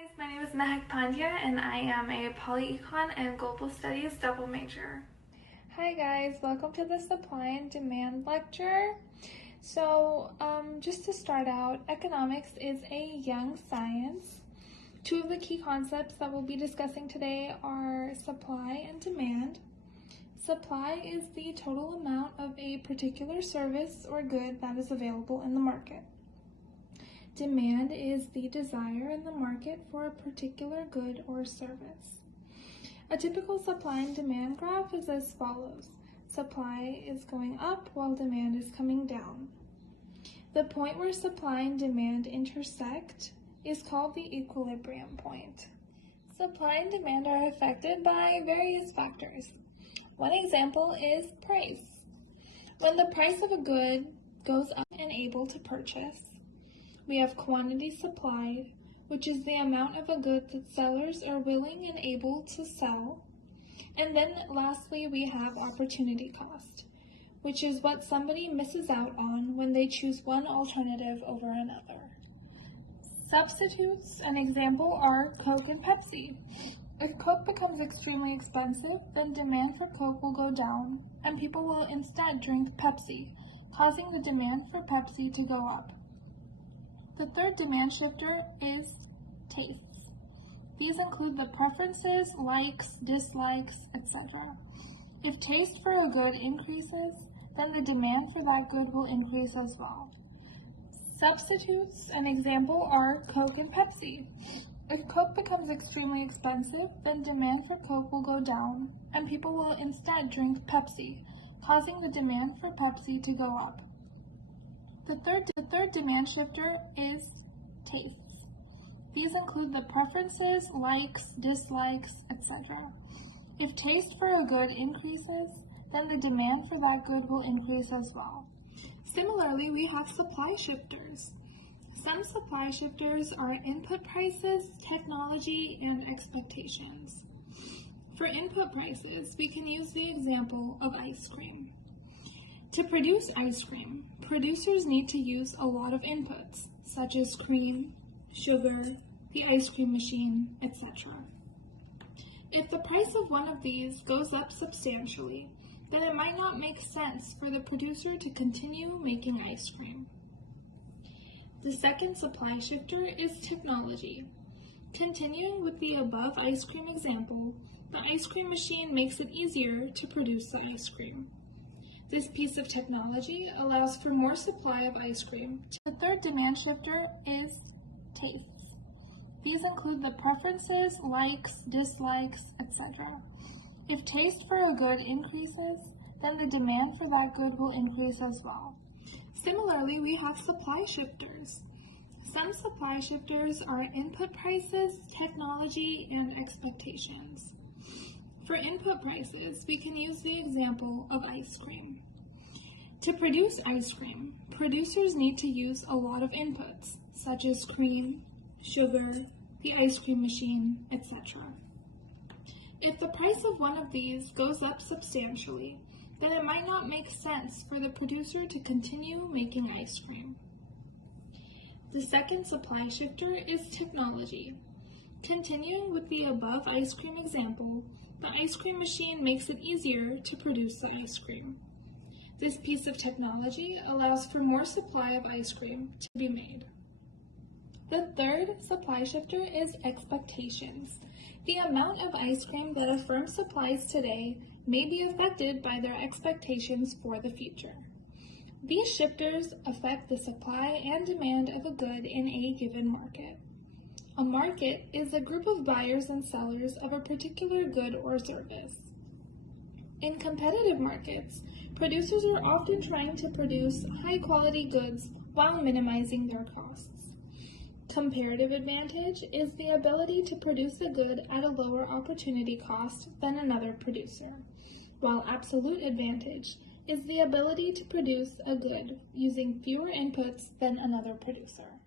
Guys, my name is Mehak Pandya and I am a Poly-Econ and Global Studies double major. Hi guys, welcome to the Supply and Demand lecture. So just to start out, economics is a young science. Two of the key concepts that we'll be discussing today are supply and demand. Supply is the total amount of a particular service or good that is available in the market. Demand is the desire in the market for a particular good or service. A typical supply and demand graph is as follows. Supply is going up while demand is coming down. The point where supply and demand intersect is called the equilibrium point. Supply and demand are affected by various factors. One example is price. When the price of a good goes up and able to purchase, we have quantity supplied, which is the amount of a good that sellers are willing and able to sell. And then lastly, we have opportunity cost, which is what somebody misses out on when they choose one alternative over another. Substitutes, an example, are Coke and Pepsi. If Coke becomes extremely expensive, then demand for Coke will go down, and people will instead drink Pepsi, causing the demand for Pepsi to go up. The third demand shifter is tastes. These include the preferences, likes, dislikes, etc. If taste for a good increases, then the demand for that good will increase as well. Substitutes, an example, are Coke and Pepsi. If Coke becomes extremely expensive, then demand for Coke will go down, and people will instead drink Pepsi, causing the demand for Pepsi to go up. The third demand shifter is tastes. These include the preferences, likes, dislikes, etc. If taste for a good increases, then the demand for that good will increase as well. Similarly, we have supply shifters. Some supply shifters are input prices, technology, and expectations. For input prices, we can use the example of ice cream. To produce ice cream, producers need to use a lot of inputs, such as cream, sugar, the ice cream machine, etc. If the price of one of these goes up substantially, then it might not make sense for the producer to continue making ice cream. The second supply shifter is technology. Continuing with the above ice cream example, the ice cream machine makes it easier to produce the ice cream. This piece of technology allows for more supply of ice cream. The third demand shifter is tastes. These include the preferences, likes, dislikes, etc. If taste for a good increases, then the demand for that good will increase as well. Similarly, we have supply shifters. Some supply shifters are input prices, technology, and expectations. For input prices, we can use the example of ice cream. To produce ice cream, producers need to use a lot of inputs, such as cream, sugar, the ice cream machine, etc. If the price of one of these goes up substantially, then it might not make sense for the producer to continue making ice cream. The second supply shifter is technology. Continuing with the above ice cream example, the ice cream machine makes it easier to produce the ice cream. This piece of technology allows for more supply of ice cream to be made. The third supply shifter is expectations. The amount of ice cream that a firm supplies today may be affected by their expectations for the future. These shifters affect the supply and demand of a good in a given market. A market is a group of buyers and sellers of a particular good or service. In competitive markets, producers are often trying to produce high-quality goods while minimizing their costs. Comparative advantage is the ability to produce a good at a lower opportunity cost than another producer, while absolute advantage is the ability to produce a good using fewer inputs than another producer.